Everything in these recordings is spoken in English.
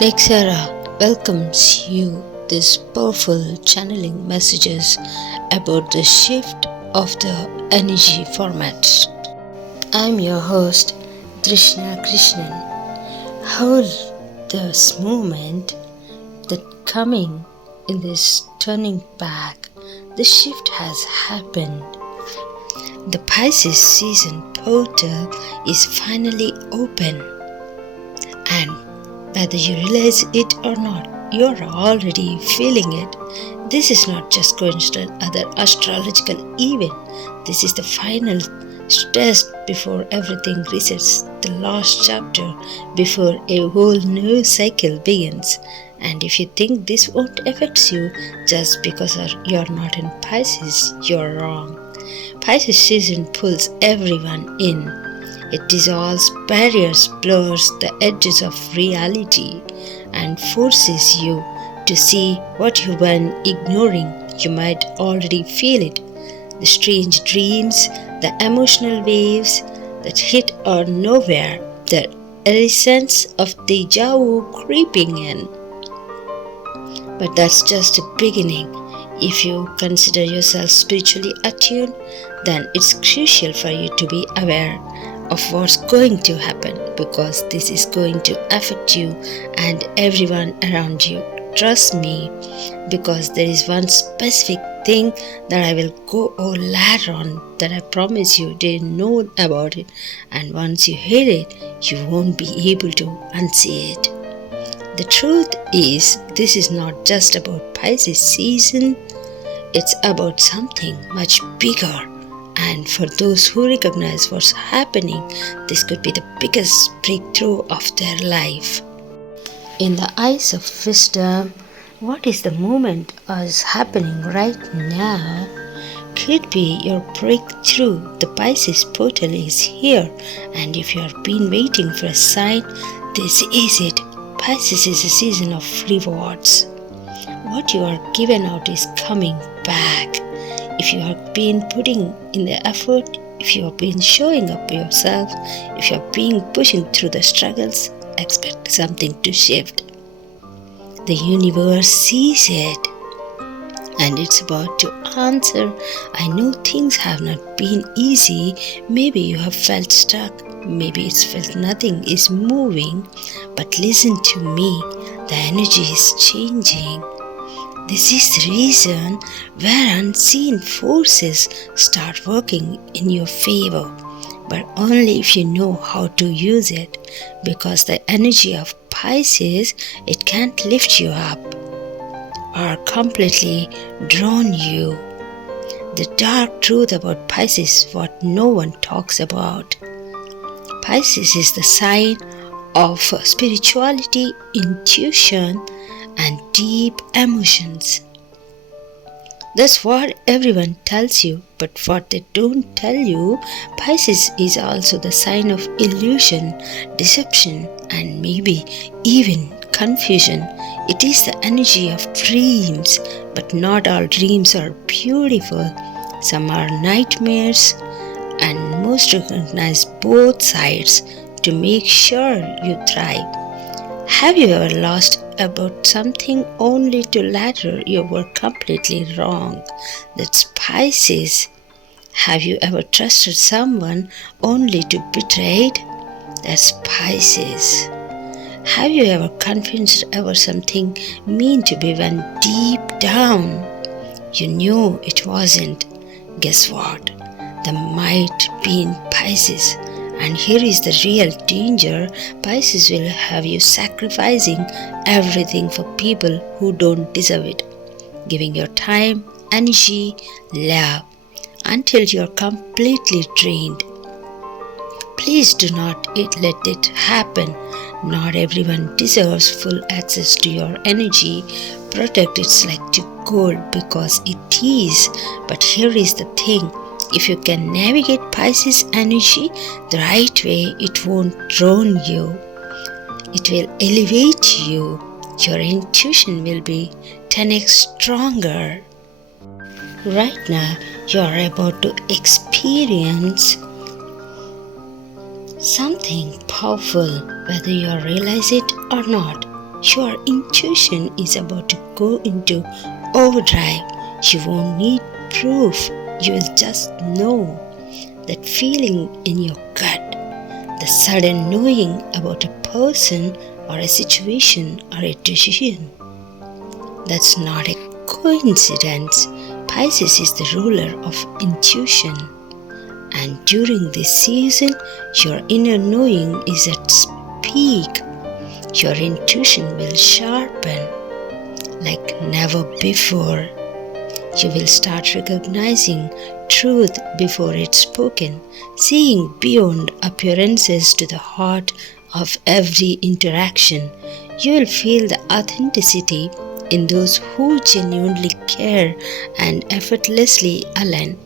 Sarah welcomes you this powerful channeling messages about the shift of the energy formats. I'm your host Drishna Krishnan. Hold this moment that coming in this turning back, the shift has happened. The Pisces season portal is finally open, and whether you realize it or not, you're already feeling it. This is not just coincidental other astrological event. This is the final test before everything resets, the last chapter before a whole new cycle begins. And if you think this won't affect you just because you're not in Pisces, you're wrong. Pisces season pulls everyone in. It dissolves barriers, blurs the edges of reality, and forces you to see what you've been ignoring. You might already feel it. The strange dreams, the emotional waves that hit out nowhere, the essence of deja vu creeping in. But that's just a beginning. If you consider yourself spiritually attuned, then it's crucial for you to be aware of what's going to happen, because this is going to affect you and everyone around you. Trust me, because there is one specific thing that I will go over later on that I promise you didn't know about it, and once you hear it, you won't be able to unsee it. The truth is, this is not just about Pisces season, it's about something much bigger. And for those who recognize what's happening, this could be the biggest breakthrough of their life. In the eyes of wisdom, what is the moment is happening right now could be your breakthrough. The Pisces portal is here, and if you have been waiting for a sign, this is it. Pisces is a season of rewards. What you are given out is coming back. If you have been putting in the effort, if you have been showing up yourself, if you have been pushing through the struggles, expect something to shift. The universe sees it, and it's about to answer. I know things have not been easy. Maybe you have felt stuck. Maybe it's felt nothing is moving. But listen to me. The energy is changing. This is the reason where unseen forces start working in your favor, but only if you know how to use it, because the energy of Pisces, it can't lift you up or completely drown you. The dark truth about Pisces is what no one talks about. Pisces is the sign of spirituality, intuition, and deep emotions. That's what everyone tells you, but what they don't tell you, Pisces is also the sign of illusion, deception, and maybe even confusion. It is the energy of dreams, but not all dreams are beautiful. Some are nightmares, and most recognize both sides to make sure you thrive. Have you ever lost about something only to later you were completely wrong? That's Pisces. Have you ever trusted someone only to be betrayed? That's Pisces. Have you ever convinced over something meant to be when deep down you knew it wasn't? Guess what? The might be in Pisces. And here is the real danger. Pisces will have you sacrificing everything for people who don't deserve it, giving your time, energy, love, until you're completely drained. Please do not let it happen. Not everyone deserves full access to your energy. Protect it like to gold, because it is. But here is the thing. If you can navigate Pisces energy the right way, it won't drown you. It will elevate you. Your intuition will be 10x stronger. Right now, you are about to experience something powerful, whether you realize it or not. your intuition is about to go into overdrive. You won't need proof, you will just know. That feeling in your gut, the sudden knowing about a person or a situation or a decision. That's not a coincidence. Pisces is the ruler of intuition. And during this season, your inner knowing is at peak. Your intuition will sharpen like never before. You will start recognizing truth before it's spoken, seeing beyond appearances to the heart of every interaction. You will feel the authenticity in those who genuinely care and effortlessly align.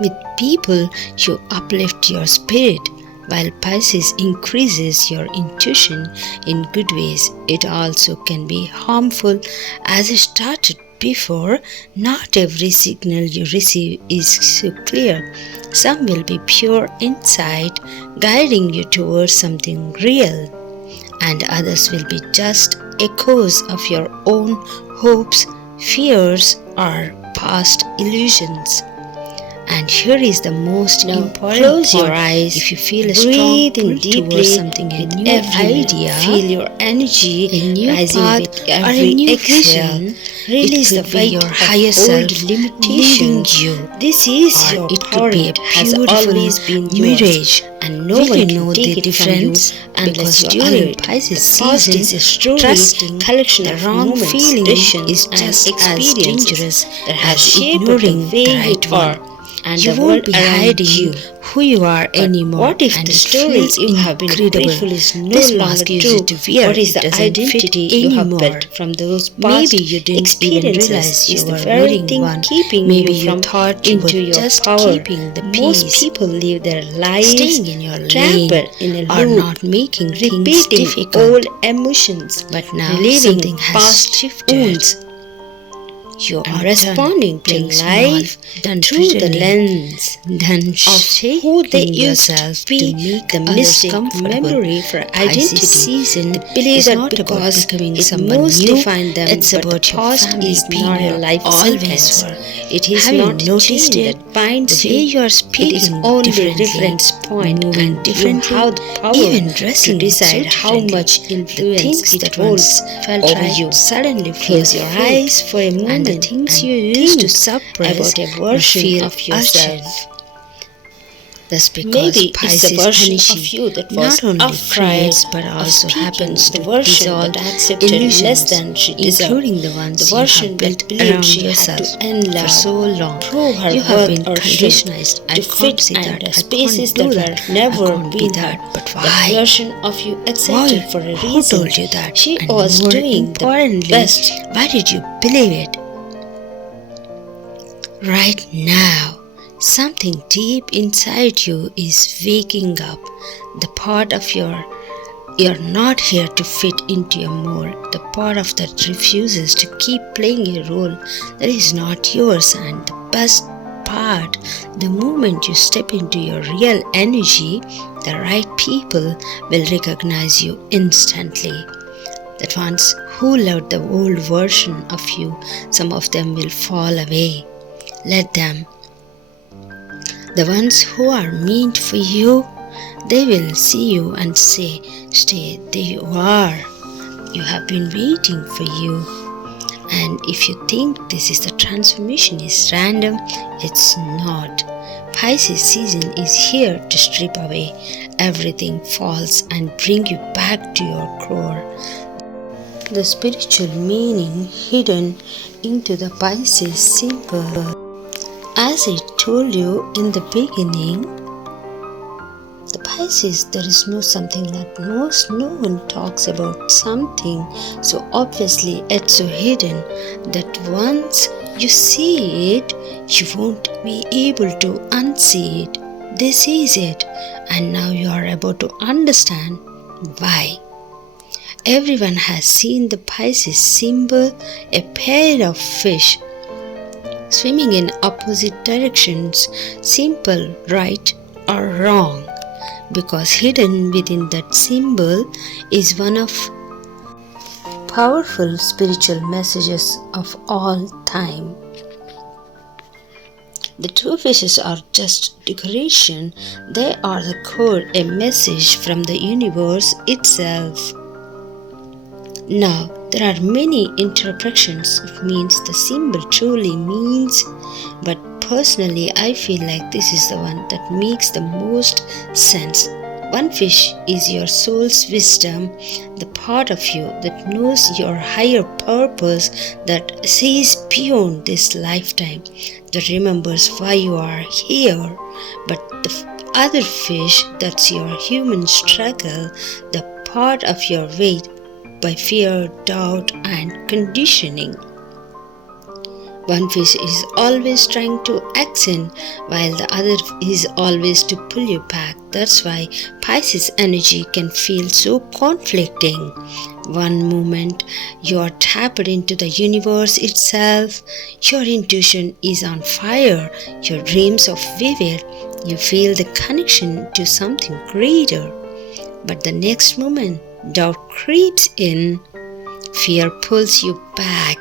With people, you uplift your spirit. While Pisces increases your intuition in good ways, it also can be harmful. As I started before, not every signal you receive is so clear. Some will be pure insight, guiding you towards something real, and others will be just echoes of your own hopes, fears, or past illusions. And here is the most important close part. your eyes. If you feel a strong pull deeply towards something, a new idea, feel your energy a new rising path, with or a every new exhale. vision, Release it the could be weight your of higher old self limitations. leading you. This is Or your it power. could be a It has beautiful always been mirage, yours, and no will one you can know take the it difference? from you Because unless you during allow it. Pisces The past season, is a truly trusting collection the of wrong moments, feeling decisions, is and just as experiences dangerous that have as shaped ignoring the way the right you are one. and You the won't world be around hiding you. who you are anymore, What if and the it story feels you have been incredible. grateful is no This longer mask you true? used to wear, What is it the doesn't fit identity you have anymore. built from those past Maybe you didn't even experiences? realize you Is the were very wearing thing one. keeping Maybe you you from thought you into were your just power. keeping the Most peace, people live their lives staying in your trapped lane, in a or loop, not making things repeating difficult. old emotions, But now reliving something has past shifted. wounds, You and are responding to done life done through the pretending, lens done of shaking who they used yourself to be. make The others mystic comfortable. memory for Pisces identity, season the belief is that not about because becoming it someone most new. define them, It's but about the your past family is being not a your life always sentence. were. It is Have you not a noticed chain it? that binds The way you. you are It is speaking only differently, reference point, moving and differently, you have the power even to dressing decide so how differently. much The influence things it that holds once felt over right you. suddenly Close feel your fake, eyes for a moment and the things you and used to think suppress about a or version feel of yourself. urgent. That's because Maybe it's Pisces the version energy of you that not was only afraid creates but of also speaking, happens the to version dissolve that accepted illusions, less than she deserved, including the ones the you version have built that believed around she yourself had to end for love, so long. prove her You have been worth or conditioned. I to can't fit see that. under I spaces can't do that that. were never I can't be been that. her. But That why? version of you accepted Why? for a Who reason. told you that? She And was more doing the importantly, best. why did you believe it? Right now, something deep inside you is waking up. The part of you're not here to fit into a mold. The part of that refuses to keep playing a role that is not yours. And the best part, the moment you step into your real energy, the right people will recognize you instantly. The ones who loved the old version of you, some of them will fall away. Let them. The ones who are meant for you, they will see you and say, stay, there you are. You have been waiting for you. And if you think this is the transformation is random, it's not. Pisces season is here to strip away everything false and bring you back to your core. The spiritual meaning hidden into the Pisces symbol. As I told you in the beginning, the Pisces, there is no something that no one talks about something so obviously it's so hidden that once you see it, you won't be able to unsee it. This is it, and now you are about to understand why. Everyone has seen the Pisces symbol, a pair of fish swimming in opposite directions, simple, right or wrong, because hidden within that symbol is one of powerful spiritual messages of all time. The two fishes are just decoration, they are the core, a message from the universe itself. Now, there are many interpretations of means the symbol truly means, but personally I feel like this is the one that makes the most sense. One fish is your soul's wisdom, the part of you that knows your higher purpose, that sees beyond this lifetime, that remembers why you are here. But the other fish, that's your human struggle, the part of your weight by fear, doubt, and conditioning. One fish is always trying to ascend, while the other is always to pull you back. That's why Pisces energy can feel so conflicting. One moment you are tapped into the universe itself, your intuition is on fire, your dreams are vivid, you feel the connection to something greater. But the next moment, doubt creeps in, fear pulls you back.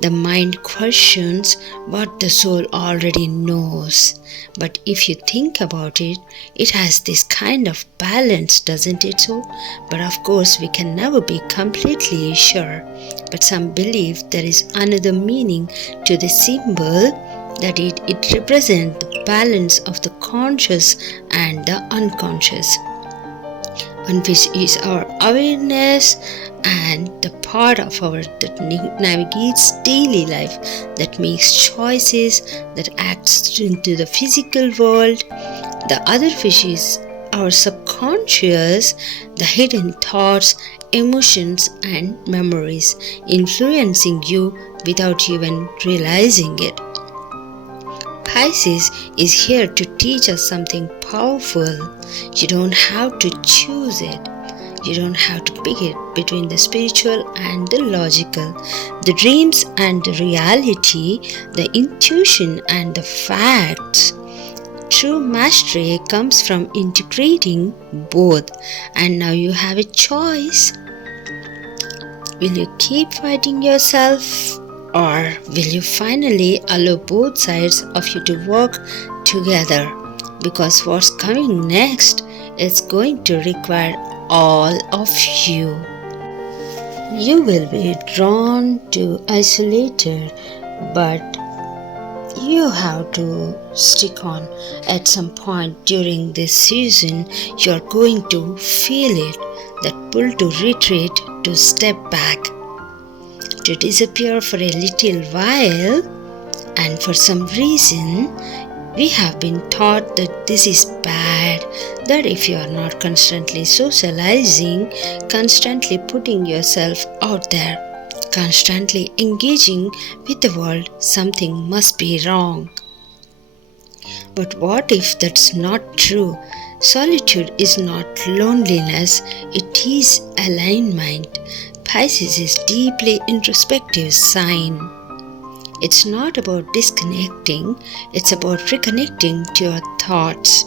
The mind questions what the soul already knows. But if you think about it, it has this kind of balance, doesn't it so? But of course, we can never be completely sure. But some believe there is another meaning to the symbol, that it represents the balance of the conscious and the unconscious. One fish is our awareness and the part of our that navigates daily life, that makes choices, that acts into the physical world. The other fish is our subconscious, the hidden thoughts, emotions and memories influencing you without even realizing it. Pisces is here to teach us something powerful. You don't have to choose it. You don't have to pick it between the spiritual and the logical, the dreams and the reality, the intuition and the facts. True mastery comes from integrating both, and now you have a choice. Will you keep fighting yourself? Or will you finally allow both sides of you to work together? Because what's coming next is going to require all of you. You will be drawn to isolated, but you have to stick on. At some point during this season, you're going to feel it, that pull to retreat, to step back, to disappear for a little while. And for some reason we have been taught that this is bad, that if you are not constantly socializing, constantly putting yourself out there, constantly engaging with the world, something must be wrong. But what if that's not true? Solitude is not loneliness, it is alignment. Pisces is deeply introspective sign. It's not about disconnecting, it's about reconnecting to your thoughts,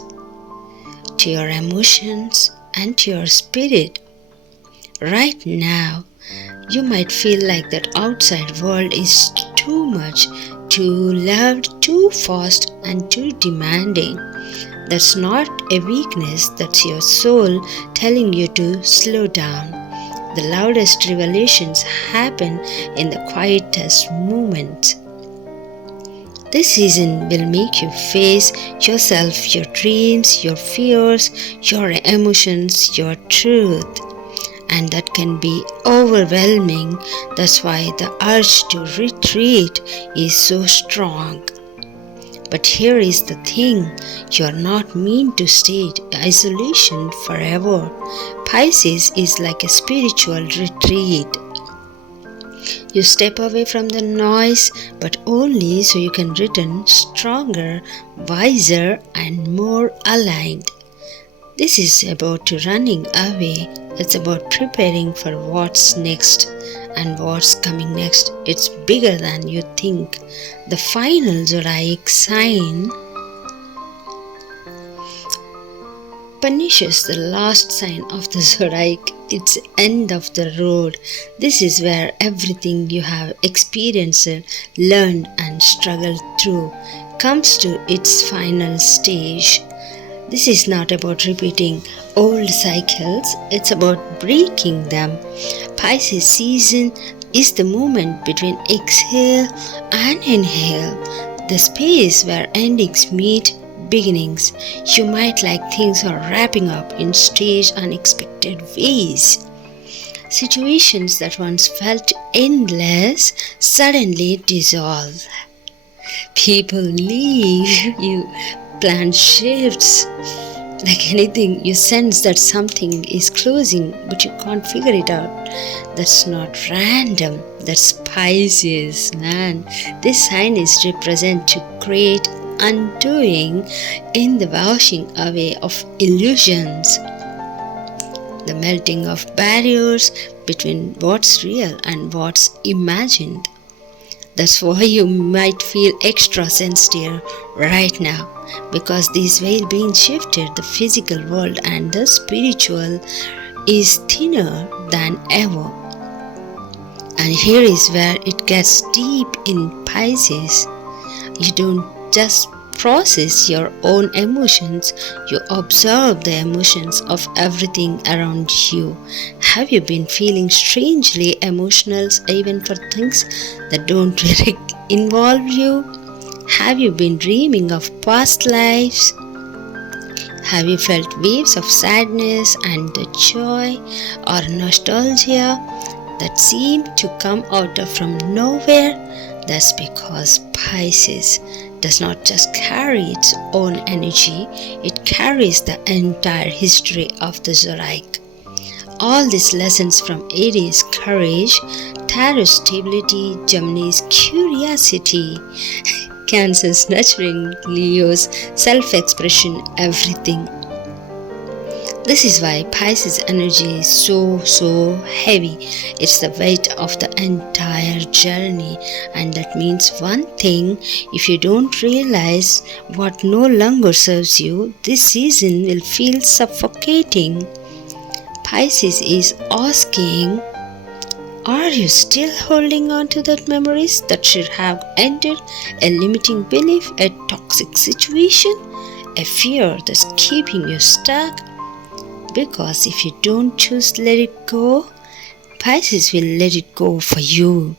to your emotions, and to your spirit. Right now, you might feel like that outside world is too much, too loud, too fast, and too demanding. That's not a weakness, that's your soul telling you to slow down. The loudest revelations happen in the quietest moments. This season will make you face yourself, your dreams, your fears, your emotions, your truth. And that can be overwhelming. That's why the urge to retreat is so strong. But here is the thing, you are not meant to stay in isolation forever. Pisces is like a spiritual retreat. You step away from the noise, but only so you can return stronger, wiser, and more aligned. This is about running away. It's about preparing for what's next. And what's coming next, it's bigger than you think. The final zodiac sign punishes the last sign of the zodiac. It's end of the road. This is where everything you have experienced, learned and struggled through comes to its final stage. This is not about repeating old cycles, it's about breaking them. Pisces season is the moment between exhale and inhale, the space where endings meet beginnings. You might like things are wrapping up in strange, unexpected ways. Situations that once felt endless suddenly dissolve. People leave, you plan shifts. Like anything, you sense that something is closing, but you can't figure it out. That's not random, that's Pisces, man. This sign is represent to create undoing in the washing away of illusions, the melting of barriers between what's real and what's imagined. That's why you might feel extra sensitive right now, because this veil being shifted, the physical world and the spiritual is thinner than ever. And here is where it gets deep in Pisces. You don't just process your own emotions, you observe the emotions of everything around you. Have you been feeling strangely emotional even for things that don't really involve you? Have you been dreaming of past lives? Have you felt waves of sadness and joy or nostalgia that seem to come out from nowhere? That's because Pisces does not just carry its own energy, it carries the entire history of the zodiac. All these lessons from Aries' courage, Taurus' stability, Gemini's curiosity, Cancer's nurturing, Leo's self-expression, everything. This is why Pisces energy is so heavy. It's the weight of the entire journey, and that means one thing: if you don't realize what no longer serves you, this season will feel suffocating. Pisces is asking, are you still holding on to that memories that should have ended, a limiting belief, a toxic situation, a fear that's keeping you stuck? Because if you don't choose to let it go, Pisces will let it go for you.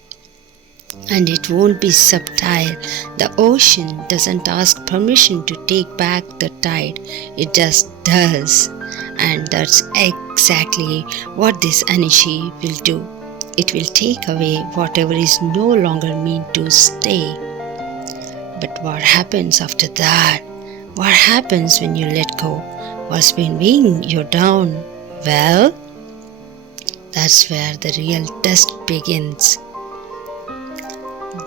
And it won't be subtle. The ocean doesn't ask permission to take back the tide, it just does. And that's exactly what this energy will do. It will take away whatever is no longer meant to stay. But what happens after that? What happens when you let go? What's been weighing you down? Well, that's where the real test begins.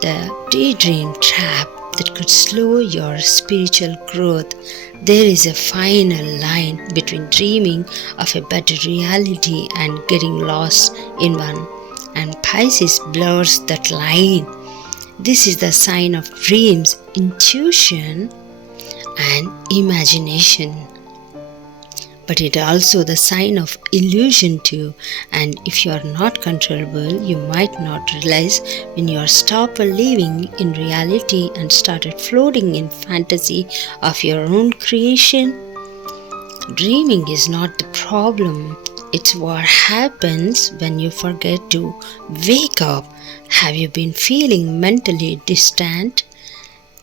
The daydream trap that could slow your spiritual growth. There is a final line between dreaming of a better reality and getting lost in one. And Pisces blurs that line. This is the sign of dreams, intuition, and imagination. But it also the sign of illusion too, and if you are not controllable, you might not realize when you are stopped living in reality and started floating in fantasy of your own creation. Dreaming is not the problem, it's what happens when you forget to wake up. Have you been feeling mentally distant,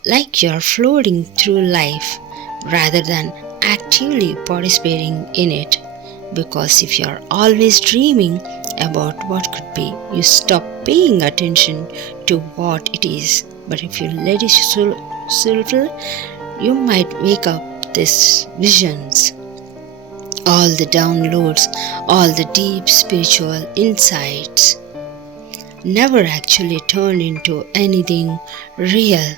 like you're floating through life rather than actively participating in it? Because if you're always dreaming about what could be, you stop paying attention to what it is. But if you let it settle, you might wake up these visions, all the downloads, all the deep spiritual insights never actually turned into anything real.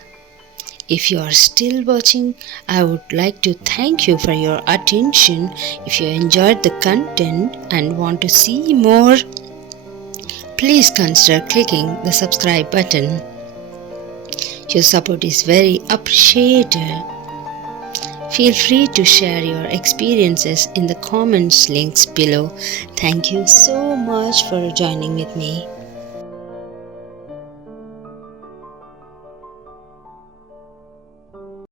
If you are still watching, I would like to thank you for your attention. If you enjoyed the content and want to see more, please consider clicking the subscribe button. Your support is very appreciated. Feel free to share your experiences in the comments links below. Thank you so much for joining with me.